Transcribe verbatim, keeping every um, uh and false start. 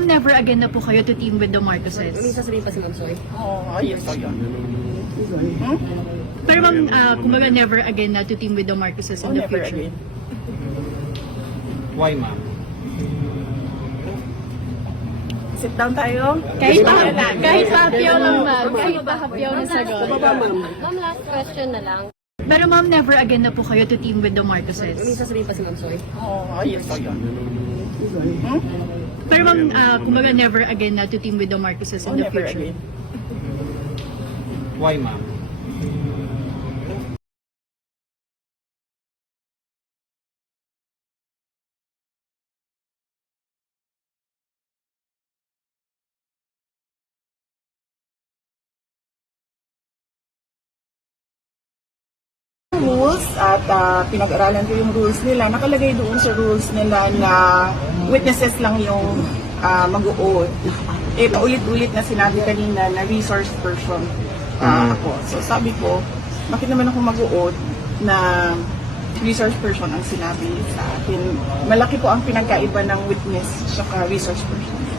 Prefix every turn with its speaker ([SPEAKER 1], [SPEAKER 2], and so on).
[SPEAKER 1] ma'am, never again na po kayo to team with the Marcoses.
[SPEAKER 2] May sasabihin pa si Ma'am Soy?
[SPEAKER 3] Oo, oh, ayos ko yun. Hmm?
[SPEAKER 1] Pero ma'am, uh, kumbaga never again na to team with the Marcoses
[SPEAKER 3] Oh,
[SPEAKER 1] in the
[SPEAKER 3] never
[SPEAKER 1] future.
[SPEAKER 3] again.
[SPEAKER 4] Why, ma'am?
[SPEAKER 3] Sit down tayo.
[SPEAKER 1] Kahit pa, kahit hapyaw lang ma'am, kahit pa hapyaw na sagot.
[SPEAKER 2] Ma'am, last question na lang.
[SPEAKER 1] Pero ma'am, never again na po kayo to team with the
[SPEAKER 2] May
[SPEAKER 1] Marcoses.
[SPEAKER 2] sasabihin pa si Ma'am Soy?
[SPEAKER 3] Oo, oh, ayos ko yun. Hmm?
[SPEAKER 1] Pero ma'am, uh, kumbaga never again na to team with the Marcoses
[SPEAKER 3] Oh,
[SPEAKER 1] in the
[SPEAKER 3] never
[SPEAKER 1] future.
[SPEAKER 3] again.
[SPEAKER 4] Why, ma'am?
[SPEAKER 3] Rules at ah, pinag-aralan ko yung rules nila. Nakalagay doon sa rules nila na witnesses lang yung ah, mag-uod. Eh, paulit-ulit na sinabi kanina na resource person ah, ako. So sabi ko, bakit naman ako mag-uod na resource person ang sinabi sa akin. Malaki po ang pinagkaiba ng witness at resource person.